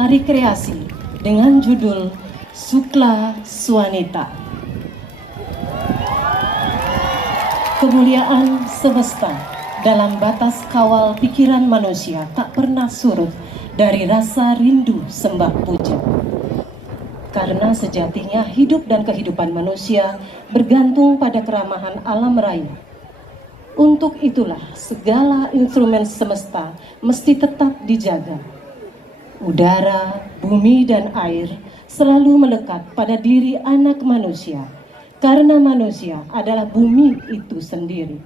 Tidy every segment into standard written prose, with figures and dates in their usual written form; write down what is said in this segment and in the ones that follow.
tari kreasi dengan judul Sukla Swanita. Kemuliaan semesta dalam batas kawal pikiran manusia tak pernah surut dari rasa rindu sembah puja. Karena sejatinya hidup dan kehidupan manusia bergantung pada keramahan alam raya. Untuk itulah segala instrumen semesta mesti tetap dijaga. Udara, bumi, dan air selalu melekat pada diri anak manusia, karena manusia adalah bumi itu sendiri.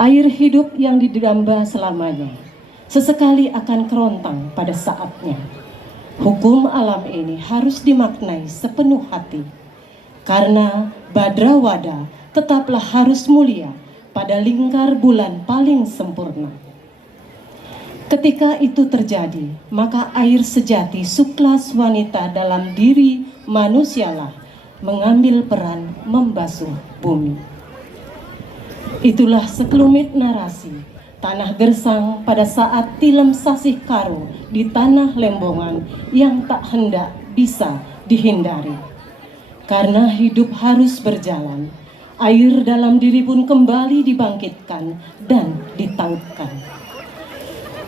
Air hidup yang didamba selamanya, sesekali akan kerontang pada saatnya. Hukum alam ini harus dimaknai sepenuh hati, karena Badrawada tetaplah harus mulia pada lingkar bulan paling sempurna. Ketika itu terjadi, maka air sejati Sukla Swanita dalam diri manusialah mengambil peran membasuh bumi. Itulah sekelumit narasi tanah gersang pada saat tilem sasih karo di tanah Lembongan yang tak hendak bisa dihindari. Karena hidup harus berjalan, air dalam diri pun kembali dibangkitkan dan ditautkan.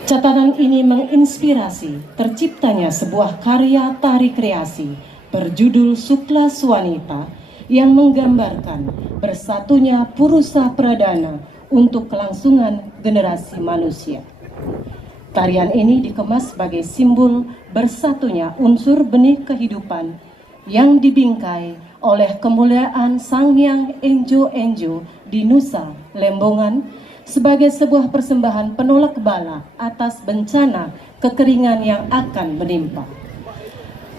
Catatan ini menginspirasi terciptanya sebuah karya tari kreasi berjudul Sukla Swanita yang menggambarkan bersatunya Purusa Pradana untuk kelangsungan generasi manusia. Tarian ini dikemas sebagai simbol bersatunya unsur benih kehidupan yang dibingkai oleh kemuliaan Sang Hyang Enjo-Enjo di Nusa Lembongan sebagai sebuah persembahan penolak bala atas bencana kekeringan yang akan menimpa.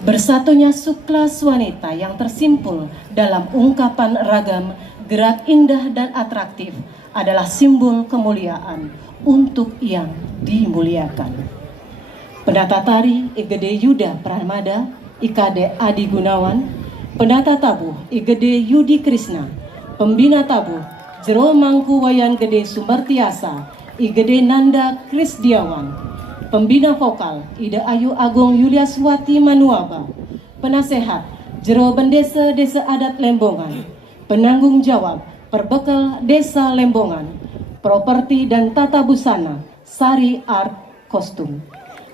Bersatunya Sukla Swanita yang tersimpul dalam ungkapan ragam gerak indah dan atraktif adalah simbol kemuliaan untuk yang dimuliakan. Pendata tari Igede Yuda Pramada, IKD Adi Gunawan, pendata tabuh Igede Yudi Krishna, pembina tabuh Jero Mangku Wayan Gede Sumbertiasa, Igede Nanda Krisdiawan, pembina vokal Ida Ayu Agung Yuliaswati Manuaba, penasehat Jero Bendesa Desa Adat Lembongan, penanggung jawab Perbekal Desa Lembongan, properti dan tata busana Sari Art Kostum.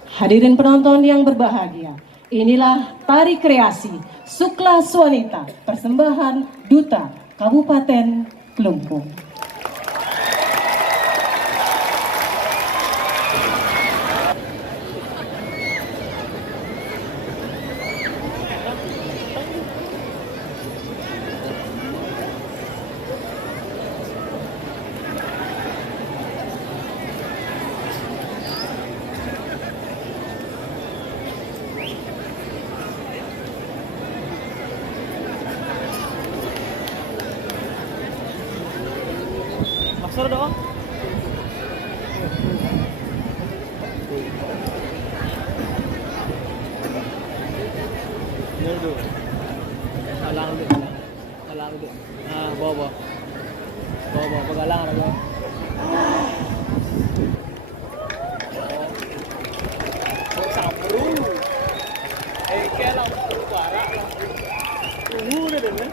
Hadirin penonton yang berbahagia, inilah tari kreasi Sukla Swanita, persembahan Duta Kabupaten Kelungkung. Maksud dong. Bener tuh. Alang dulu. Nah, bawa. Pegalang ada. Sabru. Kayak lampu suara lah. Udah deh.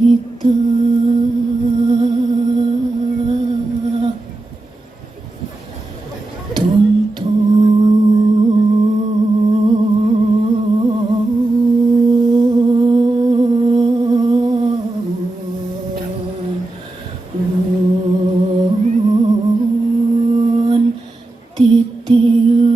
kita tuntun titian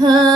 Ha